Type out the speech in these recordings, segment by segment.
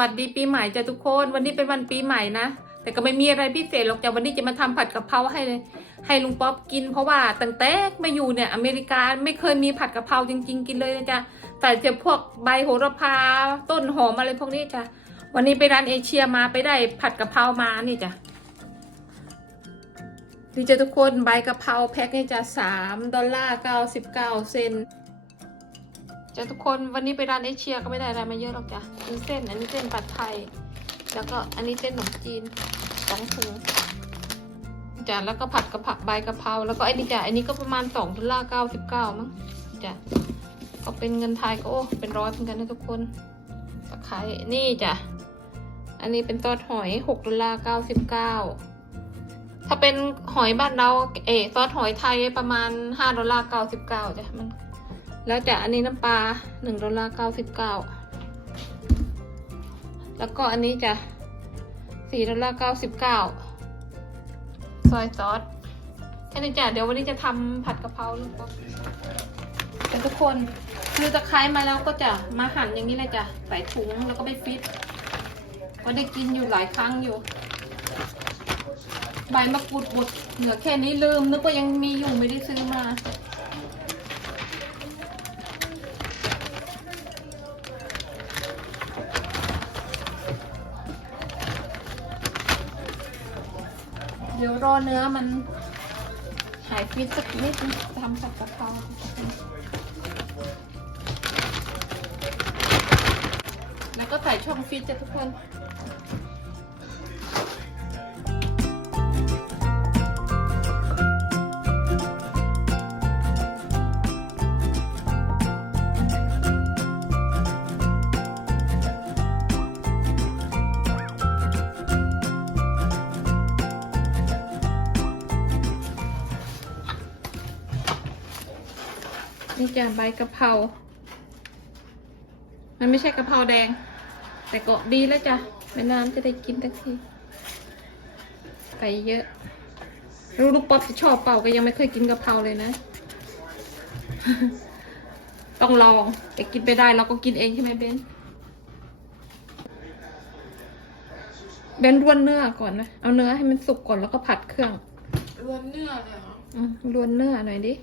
วัสดีปีใหม่จ้ะทุกคน วันนี้เป็นวันปีใหม่นะ แต่ก็ไม่มีอะไรพิเศษหรอกจ้ะวันนี้จะมาทำผัดกะเพราให้ให้ลุงป๊อปกิน เพราะว่าตั้งแต่มาอยู่เนี่ยอเมริกาไม่เคยมีผัดกะเพราจริง ๆ กินเลยนะจ๊ะใส่เฉพาะใบโหระพาต้นหอมอะไรพวกนี้จ้ะวันนี้ไปร้านเอเชียมาไปได้ผัดกะเพรามานี่จ้ะดีจ้ะทุกคนใบกะเพราแพ็คนี่จ้ะสามดอลลาร์เก้าสิบเก้าเซนต์ จ้ะทุกคนวันนี้ไปร้านเอเชียก็ไม่ได้อะไรมาเยอะหรอกจ้ะเป็นเส้นอันนี้เส้นผัดไทย แล้วก็อันนี้เส้นขนมจีนสองถุงจ้ะแล้วก็ผัดกระเพราใบกะเพราแล้วก็ไอ้นี่จ้ะอันนี้ก็ประมาณสองดอลลาร์เก้าสิบเก้ามั้งจ้ะก็เป็นเงินไทยก็โอ้เป็นร้อยเหมือนกันนะทุกคนตะไคร้นี่จ้ะอันนี้เป็นซอสหอยหกดอลลาร์เก้าสิบเก้าถ้าเป็นหอยบ้านเราเออซอสหอยไทยประมาณห้าดอลลาร์เก้าสิบเก้าจ้ะมัน แล้วจะอันนี้น้ำปลาหนึ่งดอลลาร์เก้าสิบเก้าแล้วก็อันนี้จะสี่ดอลลาร์เก้าสิบเก้าซอยซอสแค่นี้จ้ะเดี๋ยววันนี้จะทำผัดกะเพราลูกป๊อกแต่ทุกคนคือตะไคร้มาแล้วก็จะมาหั่นอย่างนี้เลยจ้ะใส่ถุงแล้วก็ไปฟิตก็ได้กินอยู่หลายครั้งอยู่ ใบมะกรูดบดเหลือแค่นี้ลืมนึกว่ายังมีอยู่ไม่ได้ซื้อมา รอเนื้อมันหายฟิตสักนิดนึงทำผัดกะเพราแล้วก็ใส่ช่องฟิตจ้ะทุกคน นี่จ้ะใบกะเพรา มันไม่ใช่กะเพราแดง แต่ก็ดีแล้วจ้ะไม่นานจะได้กินสักทีไปเยอะรู้ลูกป๊อปจะชอบเปล่าก็ยังไม่เคยกินกะเพราเลยนะ ต้องลองแต่กินไปได้เราก็กินเองใช่ไหมเบนเบนรวนเนื้อก่อนนะเอาเนื้อให้มันสุกก่อนแล้วก็ผัดเครื่องรวนเนื้อเลยเหรออืมรวนเนื้อหน่อยดิ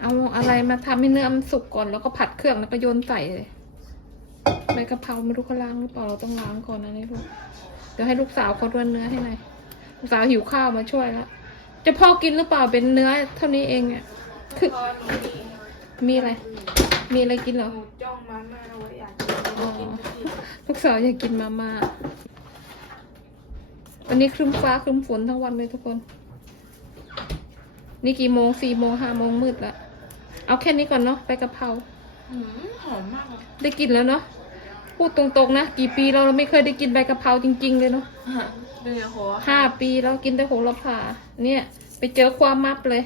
เอาอะไรมาทำให้เนื้อมันสุกก่อนแล้วก็ผัดเครื่องแล้วก็โยนใส่เลยใบกะเพราไม่รู้เขาล้างหรือเปล่าเราต้องล้างก่อนนะนี่ลูกเดี๋ยวให้ลูกสาวเขารวนเนื้อให้หน่อยลูกสาวหิวข้าวมาช่วยแล้วจะพ่อกินหรือเปล่าเป็นเนื้อเท่านี้เองเนี่ยคือพอหนูมีมีอะไร มีอะไรกินเหรอหนูจ้องมาม่าไว้อยากกินกินทุกทีลูกสาวอยากกินมาม่าวันนี้ครึ้มฟ้าครึ้มฝนทั้งวันเลยทุกคน นี่กี่โมงสี่โมงห้าโมงมืดละ เอาแค่นี้ก่อนเนาะไปกะเพราอืมหอมมากเลยได้กินแล้วเนาะพูดตรงๆนะกี่ปีเราเราไม่เคยได้กินใบกะเพราจริง ๆ เลยเนาะเดือหัวห้าปีแล้วกินแต่โหระพาเนี่ย ไปเจอความมับเลย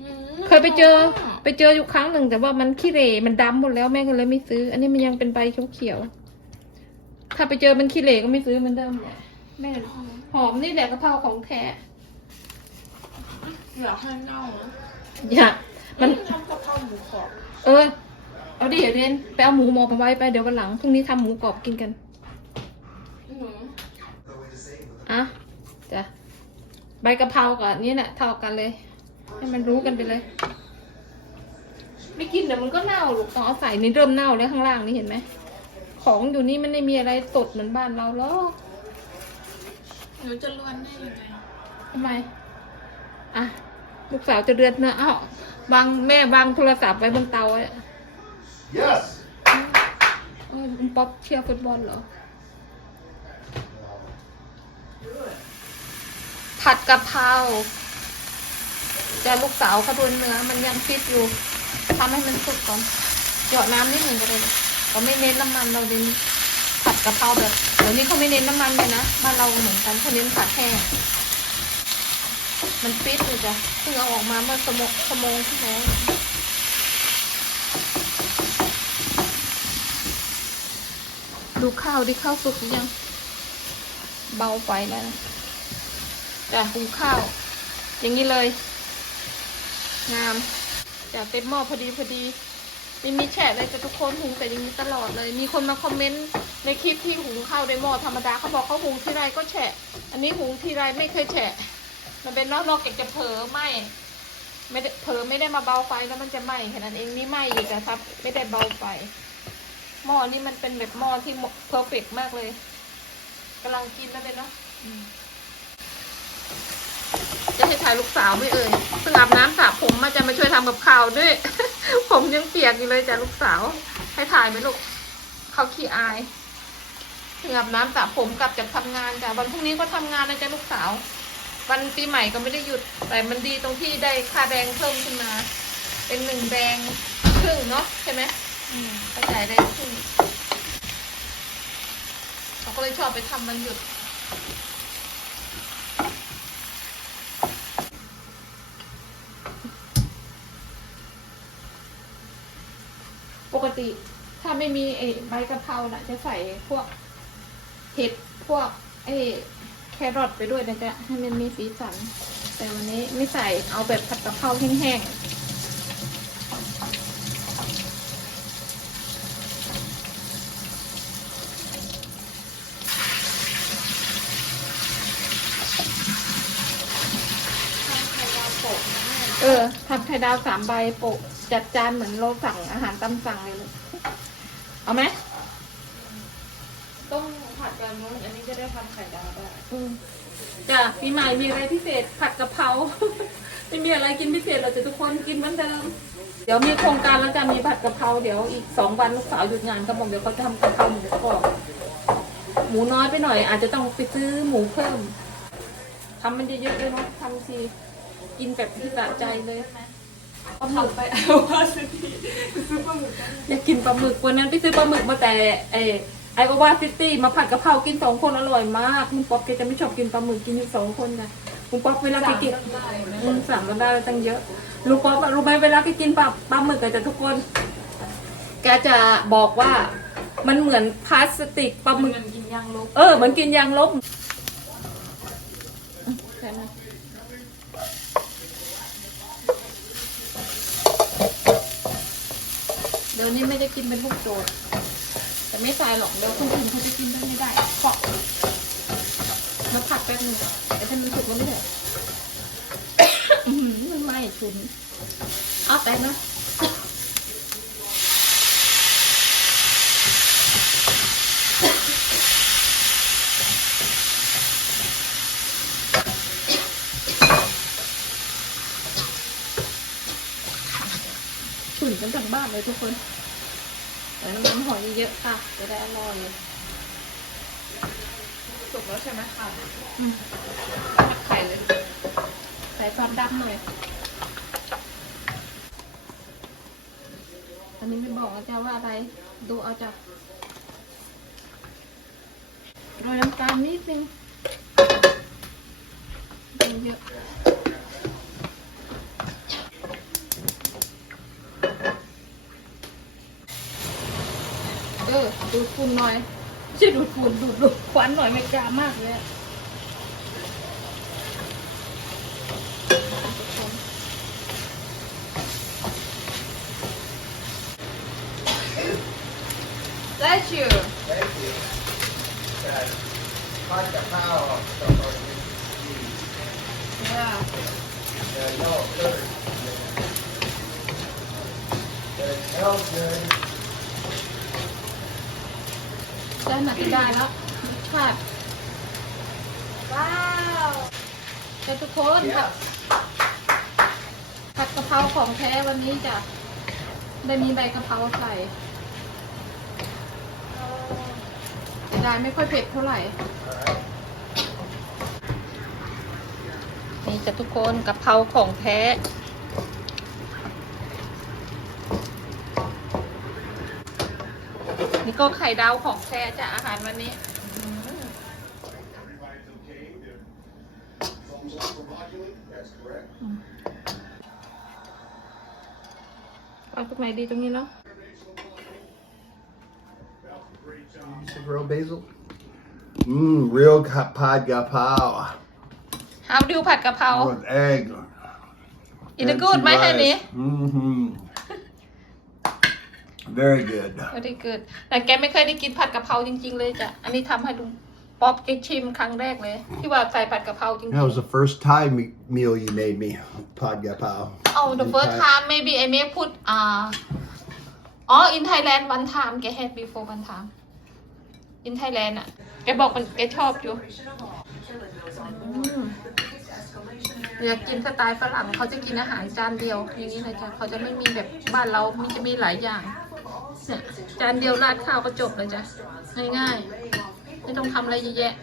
อืมเคยไปเจอ ไปเจออยู่ครั้งหนึ่งแต่ว่ามันขี้เหร่มันดำหมดแล้วแม่ก็เลยไม่ซื้อ อันนี้มันยังเป็นใบเขียวๆถ้าไปเจอมันขี้เหร่ก็ไม่ซื้อเหมันเดิมแหละแม่หอมนี่แหละกะเพราของแท้อยากให้เน่านะอยาก มันทำกะเพราหมูกรอบเออ เอาดิเดี๋ยวเรนไปเอาหมูหมอมาไว้ไปเดี๋ยววันหลังพรุ่งนี้ทำหมูกรอบกินกันหนูอะจ้ะใบกะเพรากับนี่แหละเท่ากันเลย ให้มันรู้กันไปเลย ไม่กินเดี๋ยวมันก็เน่าลูกต้องเอาใส่นี่เริ่มเน่าแล้วข้างล่างนี่เห็นไหมของอยู่นี่มันไม่มีอะไรสดเหมือนบ้านเราหรอกหนูจะรวนได้ยังไงทำไมอะ ลูกสาวจะเดือดเนื้ออ้าววางแม่วางโทรศัพท์ไว้บนเตาอะ Yes. เออคุณป๊อปเชียร์ฟุตบอลเหรอ ผัดกะเพราแต่ลูกสาวเขาโดนเนื้อ มันยังฟิตอยู่ทำให้มันสุกก่อนหยอดน้ำนิดหนึ่งก็ได้เลยเราไม่เน้นน้ำมันเราเน้นผัดกะเพราแบบเดี๋ยวนี้เขาไม่เน้นน้ำมันเลยนะบ้านเราเหมือนกันเขาเน้นผัดแห้ง มันฟิตเลยจ้ะเพิ่งเอาออกมาเมื่อสมงชั่วโมงที่แล้วดูข้าวดิข้าวสุกหรือยัง เบาไฟแล้วจ้ะหุงข้าว อย่างนี้เลย งามจ้ะเต็มหม้อพอดีพอดีมีมีแฉะเลยแต่ทุกคนหุงแต่อย่างนี้ตลอดเลย มีคนมาคอมเมนต์ในคลิปที่หุงข้าวในหม้อธรรมดาเขาบอกเขาหุงทีไรก็แฉะ อันนี้หุงทีไรไม่เคยแฉะ มันเป็นนอกนอกจากจะเผลอไหมไม่ได้เผลอไม่ได้มาเบาไฟแล้วมันจะไหมแค่นั้นเองนี่ไหมอยู่แต่ครับ ไม่ได้เบาไฟหม้อนี่มันเป็นแบบหม้อที่เพอร์เฟกมากเลยกำลังกินแล้วเลยเนาะจะให้ถ่ายลูกสาวไม่เอ่ยเพิ่งอาบน้ำสระผมมาจะมาช่วยทำกับข้าวด้วย ผมยังเปียกอยู่เลยจ้ะลูกสาว ให้ถ่ายไหมลูกเขาขี้อายเพิ่งอาบน้ำสระผมกลับจากทำงานจ้ะวันพรุ่งนี้ก็ทำงานนะจ้ะลูกสาว วันปีใหม่ก็ไม่ได้หยุด แต่มันดีตรงที่ได้ค่าแรงเพิ่มขึ้นมา เป็นหนึ่งแดงครึ่งเนาะใช่ไหมอืมกระจายแดงครึ่งเขาก็เลยชอบไปทำมันหยุด ปกติถ้าไม่มีไอ้ใบกะเพราน่ะ จะใส่พวกเห็ดพวกไอ้ แครอทไปด้วยนะจ๊ะให้มันมีสีสัน แต่วันนี้ไม่ใส่เอาแบบผัดกะเพราแห้งๆ เออผัดไข่ดาวสามใบโปะจัดจานเหมือนเราสั่งอาหารตามสั่งเลยเลยเอาไหม ต้องผัดกันนู้นอันนี้จะได้ทำไข่ดาวได้อืมจ้ะปีใหม่มีอะไรพิเศษผัดกะเพรา ไม่มีอะไรกินพิเศษเราจะทุกคนกินเหมือนเดิมเดี๋ยวมีโครงการแล้วจะมีผัดกะเพราเดี๋ยวอีกสองวันลูกสาวหยุดงานก็บอกเดี๋ยวเขาจะทำกะเพราหมูกรอบหมูน้อยไปหน่อย อาจจะต้องไปซื้อหมูเพิ่มทำมันเยอะๆเลยเนาะทำทีกินแบบที่สะใจเลยปลาหมึกไปเอาวาซาบิซื้อปลาหมึกกันอยากกินปลาหมึกวันนั้นไปซื้อปลาหมึกมาแต่ไอ ไอโอวาซิตี้มาผัดกะเพรากินสองคนอร่อยมากคุณป๊อปแกจะไม่ชอบกินปลาหมึกกินอยู่สองคนนะคุณป๊อปเวลาแกกินมอืมสั่งมาได้ตั้งเยอะลูกป๊อปอะรู้ไหมเวลาแกกินปลาปลาหมึกอะจะทุกคน แกจะบอกว่ามันเหมือนพลาสติกปลาหมึกเงินกินยางลบเออเหมือนกินยางลบอืมใช่ไหมเดี๋ยวนี้ไม่ได้กินเป็นลูกโจทย์ แต่ไม่ตายหรอกเดี๋ยวคนอื่นเขาจะกินได้ไม่ได้เพราะมาผัดแป๊บนึงแต่ถ้ามันสุกแล้วไม่ได้อื้อหือมันไหม้ฉุนเอาแตกนะฉุนกันทั้งบ้านเลยทุกคน แต่น้ำมันหอยเยอะๆค่ะ จะได้อร่อยสุกแล้วใช่ไหมค่ะอืมไข่เลยใส่ความดำหน่อยอันนี้ไม่บอกอาจารย์ว่าอะไร ดูเอาจากโรยน้ำตาลนิดนึงดูเยอะเออ ดูดฝุ่นหน่อยไม่ใช่ดูดฝุ่นดูดดูดควันหน่อยไม่กล้ามากเลยอะ Bless you. Thank you. Uh, Hot Kapow, so far, Yeah. uh, no, good. It smells good. ได้หนักได้แล้วค่ะว้าวเป็นทุกคนผัด Yes. ผัดกะเพราของแท้วันนี้จะได้มีใบกะเพราใส่จะได้ไม่ค่อยเผ็ดเท่าไหร่ นี่จะทุกคนกะเพราของแท้ ก็ไข่ดาวของแท้จะอาหารวันนี้อืม That's correct. เอาตรงไหนดีตรงนี้เนาะ Some real basil. Mmm, real ka- pad kapow ฮาวดิวผัดกะเพรา with egg. Is it and good, two my rice. honey? Mm-hmm. Very good. ไม่ ได้เกิดแต่แกไม่เคยได้กินผัดกะเพราจริง ๆ เลยจ้ะ อันนี้ทำให้ลุงป๊อปแกชิมครั้งแรกเลย ที่ว่าใส่ผัดกะเพราจริง That was the first Thai me- meal you made me. Pad Gapao. ๆเอา the first time maybe I may put อ่าอ๋อ in Thailand one time แก had before one time in Thailand อะ แกบอกมันแกชอบอยู่อืมอยากกินสไตล์ฝรั่งเขาจะกินอาหารจานเดียว อย่างนี้นะจ๊ะเขาจะไม่มีแบบบ้านเรามันจะมีหลายอย่าง เนี่ยจานเดียวราดข้าวก็จบเลยจ้ะง่ายๆไม่ต้องทำอะไรเยอะแยะ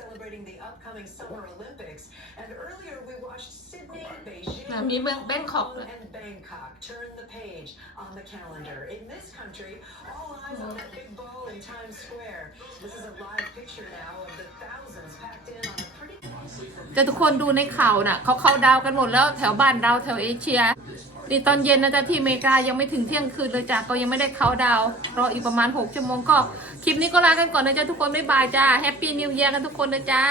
celebrating the upcoming Summer Olympics. And earlier we watched Sydney, Beijing, นะมีเมืองแบงคอก Hong เลย Kong, and Bangkok turn the page on the calendar. In this country, all eyes on that big ball in Times Square. This is a live picture now of the thousands packed in on a pretty แต่ทุกคนดูในข่าวน่ะเขาเข้าดาวกันหมดแล้วแถวบ้านเราแถวเอเชีย นี่ตอนเย็นนะจ๊ะที่อเมริกายังไม่ถึงเที่ยงคืนเลยจ้ะก็ยังไม่ได้เขาดาวรออีกประมาณ 6 ชั่วโมงก็ คลิปนี้ก็ลากันก่อนนะจ๊ะทุกคน บ๊ายบายจ้าแฮปปี้นิวเยียร์กันทุกคนนะจ้า